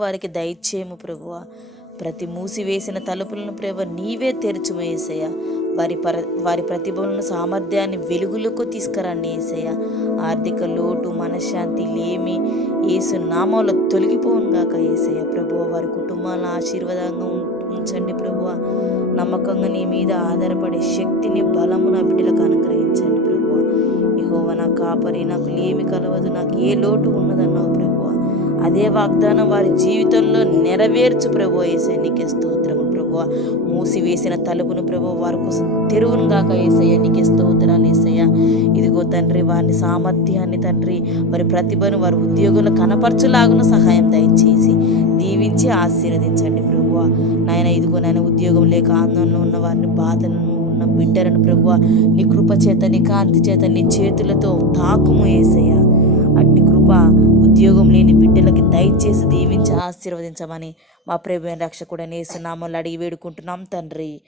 వారికి దయచేయము ప్రభువా. ప్రతి మూసివేసిన తలుపులను ప్రభు నీవే తెరచుము యేసయ్య. వారి ప్రతిభలను సామర్థ్యాన్ని వెలుగులోకి తీసుకురండి యేసయ్య. ఆర్థిక లోటు మనశ్శాంతి లేమి యేసు నామంలో తొలగిపోను గాక యేసయ్య. ప్రభువ వారి కుటుంబాలను ఆశీర్వాదంగా ఉంచండి ప్రభువ. నమ్మకంగా నీ మీద ఆధారపడే శక్తిని బలము నా బిడ్డలకు అనుగ్రహించండి ప్రభువ. యెహోవా నా కాపరి, నాకు లేమి కలవదు, నాకు ఏ లోటు ఉన్నదన్నావు ప్రభువ. అదే వాగ్దానం వారి జీవితంలో నెరవేర్చు ప్రభువ. యేసయ్య నీకే స్తోత్రము ప్రభువ. మూసివేసిన తలుపును ప్రభువ వారి కోసం తెరువును గాక యేసయ్య. నీకే స్తోత్రాలు యేసయ్య. ఇదిగో తండ్రి, వారి సామర్థ్యాన్ని తండ్రి, వారి ప్రతిభను వారి ఉద్యోగంలో కనపరచులాగున సహాయం దయచేసి దీవించి ఆశీర్వదించండి ప్రభువ. నాయన ఇదిగో నాయన ఉద్యోగం లేక ఆందోళనలో ఉన్న వారిని, బాధలను ఉన్న బిడ్డలను ప్రభువ నీ కృప చేత, నీ కాంతి చేత, నీ చేతులతో తాకుము యేసయ్య. అట్టి కృప ఉద్యోగం లేని బిడ్డలకి దయచేసి దీవించి ఆశీర్వదించమని మా ప్రభువైన రక్షకుడైన యేసు నామములో అడిగి వేడుకుంటున్నాం తండ్రి.